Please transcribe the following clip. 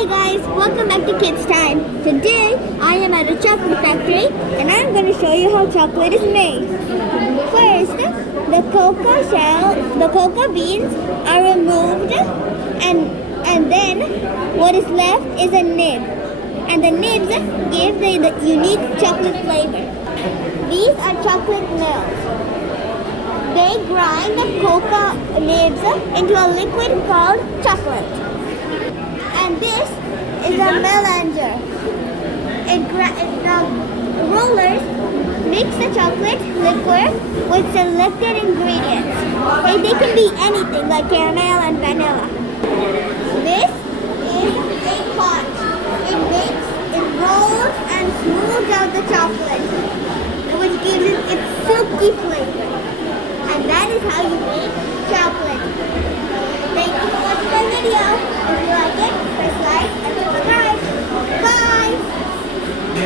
Hi guys, welcome back to Kids Time. Today I am at a chocolate factory and I'm going to show you how chocolate is made. First, the cocoa beans are removed and then what is left is a nib. And the nibs give the unique chocolate flavor. These are chocolate mills. They grind the cocoa nibs into a liquid called chocolate. And this is a melanger. Rollers mix the chocolate liquor with selected ingredients. They can be anything like caramel and vanilla. This is a pot. It rolls and smooths out the chocolate, which gives it its silky flavor. And that is how you make